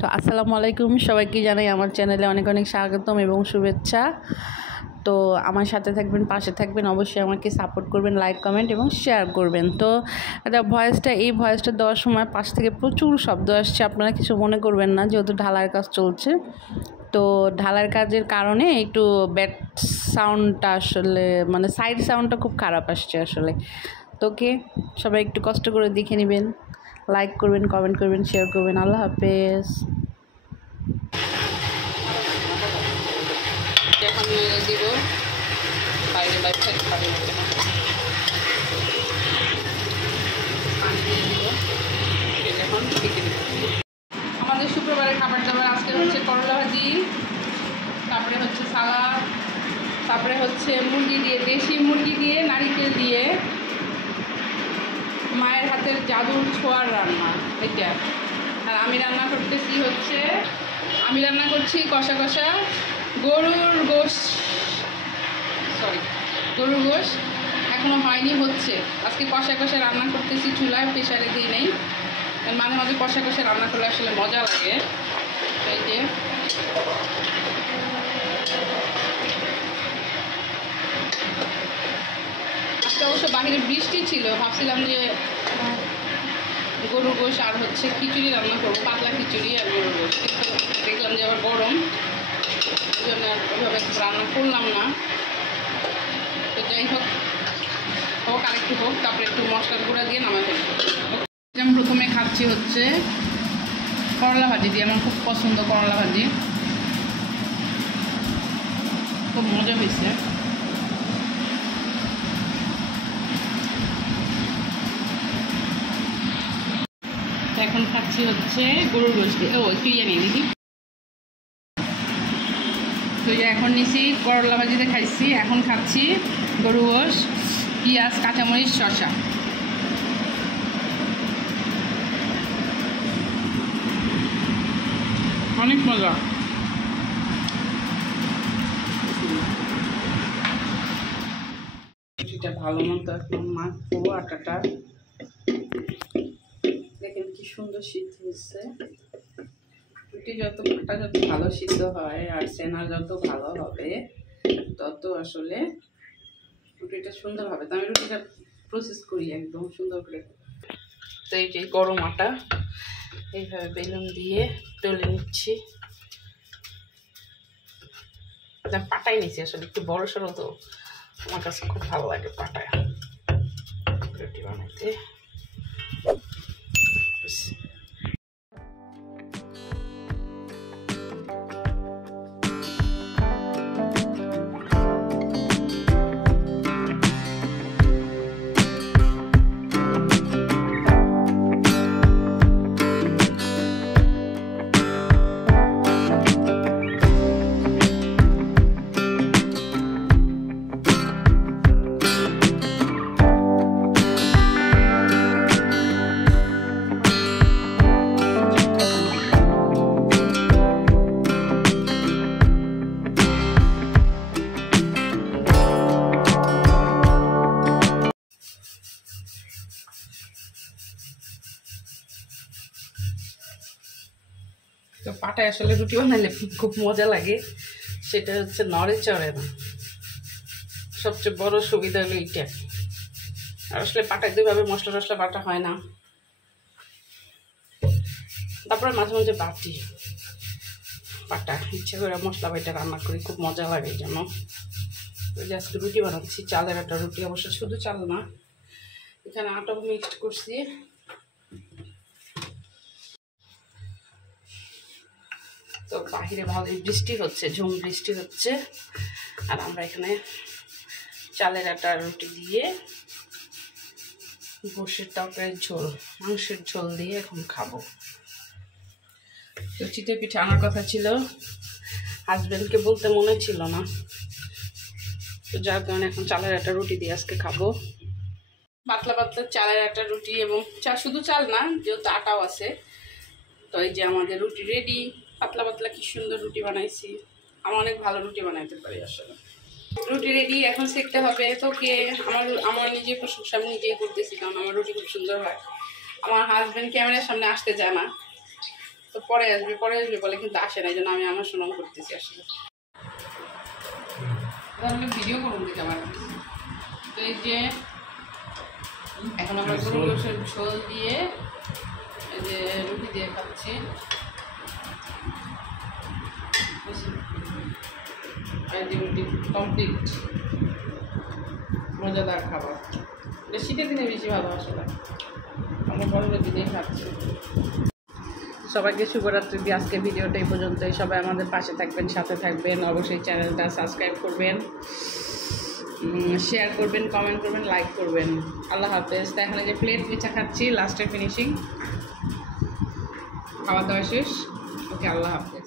তো আসসালামু আলাইকুম, সবাইকে জানাই আমার চ্যানেলে অনেক অনেক স্বাগতম এবং শুভেচ্ছা। তো আমার সাথে থাকবেন, পাশে থাকবেন, অবশ্যই আমাকে সাপোর্ট করবেন, লাইক কমেন্ট এবং শেয়ার করবেন। তো এই ভয়েসটা দেওয়ার সময় পাশ থেকে প্রচুর শব্দ আসছে, আপনারা কিছু মনে করবেন না, যেহেতু ঢালাইয়ের কাজ চলছে। তো ঢালাইয়ের কাজের কারণে একটু ব্যাড সাউন্ডটা আসলে মানে সাইড সাউন্ডটা খুব খারাপ আসছে আসলে। তো সবাই একটু কষ্ট করে দেখে নেবেন, লাইক করবেন, কমেন্ট করবেন, শেয়ার করবেন। আল্লাহ হাফেজ। এখন দিব বাইরে এখন আমাদের শুক্রবারের খাবার দাবার আজকে হচ্ছে করলা ভাজি, তারপরে হচ্ছে সালাদ, তারপরে হচ্ছে মুরগি দিয়ে, দেশি মুরগি দিয়ে নারিকেল দিয়ে মায়ের হাতের জাদুর ছোঁয়ার রান্না এটা। আর আমি রান্না করছি কষা কষা গরুর গোশ এখনো হয়নি, হচ্ছে। আজকে কষা কষা রান্না করতেছি, চুলায় প্রেশারে দিই নেই। মাঝে মাঝে কষা কষা রান্না করলে আসলে মজা লাগে। এই যে আজকে অবশ্য বাহিরে বৃষ্টি ছিল, ভাবছিলাম যে গরুর গোশ আর হচ্ছে খিচুড়ি রান্না করবো, পাতলা খিচুড়ি আর গরুর গোশ। দেখলাম যে আবার গরম, ওই জন্য আর ওইভাবে রান্না করলাম না। তো যাই হোক আর একটু হোক, তারপরে একটু মশলার গুঁড়া দিয়ে নামাতে। আমি প্রথমে খাচ্ছি হচ্ছে করলা ভাজি দিয়ে, আমার খুব পছন্দ করলা ভাজি, খুব মজা হয়েছে। এখন খাচ্ছি হচ্ছে গরুর গোশ দিয়ে। একটু নিয়ে দিদি। তো এখন নিছি করলা ভাজিতে খাইছি, এখন খাচ্ছি গরুর গোশ, পেঁয়াজ, কাঁচামরিচ, শসা। অনেক মজা। এটা ভালো মতো এখন মাখবো আটাটা। দেখেন কি সুন্দর সিদ্ধ হচ্ছে। রুটি যত ভালো সিদ্ধ হয় আর সেনা যত ভালো হবে তত আসলে রুটিটা সুন্দর হবে। তো আমি রুটিটা প্রসেস করি একদম সুন্দর করে। তো এই যে গরম আটা এইভাবে বেলুন দিয়ে তলে নিচ্ছি। পাটাই নিচ্ছি আসলে, একটু বড় সড়ো, তো আমার কাছে খুব ভালো লাগে পাটায় রুটি বানাইতে। তো পাটায় আসলে রুটি বানাইলে খুব মজা লাগে, সেটা হচ্ছে নড়ে চড়ে না। সবচেয়ে বড় সুবিধা হলো এইটা। আর আসলে পাটায় দুইভাবে মশলা টশলা বাটা হয় না। তারপরে মাঝে মাঝে বাটি পাটা ইচ্ছা করে মশলা বাটা রান্না করি, খুব মজা লাগে যেন। ওই যে আজকে রুটি বানাচ্ছি, চালের আটা রুটি, অবশ্য শুধু চাল না, এখানে আটাও মিক্সড করছি। তো বাহিরে ভালোই বৃষ্টি হচ্ছে, ঝুম বৃষ্টি হচ্ছে, আর আমরা এখানে চালের আটা রুটি দিয়ে গোশের তরকারির ঝোল, মাংসের ঝোল দিয়ে এখন খাবো। তো চিতই পিঠা আনার কথা ছিল, হাজব্যান্ডকে বলতে মনে ছিল না, তো যার কারণে এখন চালের আটা রুটি দিয়ে আজকে খাবো। পাতলা পাতলা চালের আটা রুটি, এবং শুধু চাল না, যেহেতু আটাও আছে। তো এই যে আমাদের রুটি রেডি, পাতলা পাতলা কি সুন্দর রুটি বানাইছি। আমি অনেক ভালো রুটি বানাইতে পারি আসলে। রুটি রেডি, এখন সেঁকতে হবে। তো আমার নিজের প্রশংসা আমি নিজেই করতেছি, কারণ আমার রুটি খুব সুন্দর হয়। আমার হাজব্যান্ড ক্যামেরার সামনে আসতে চায় না, তো পরে আসবে বলে কিন্তু আসে না, এই জন্য আমি আমার সুনাম করতেছি আসলে ভিডিও করুন দিকে আমার। তো এই যে এখন আমরা গরু গোশের ঝোল দিয়ে এই যে রুটি দিয়ে খাচ্ছি। এই যে রুটি কমপ্লিট, মজাদার খাবার। এটা শীতের দিনে বেশি ভালো আসলে, আমরা গরমের দিনেই খাচ্ছি। সবাইকে শুভরাত্রি দিয়ে আজকে ভিডিওটা এই পর্যন্তই। সবাই আমাদের পাশে থাকবেন, সাথে থাকবেন, অবশ্যই চ্যানেলটা সাবস্ক্রাইব করবেন, শেয়ার করবেন, কমেন্ট করবেন, লাইক করবেন। আল্লাহ হাফেজ। তো এখন এই যে প্লেট পিঠা খাচ্ছি, লাস্টের ফিনিশিং, খাওয়া দাওয়া শেষ। ওকে, আল্লাহ হাফেজ।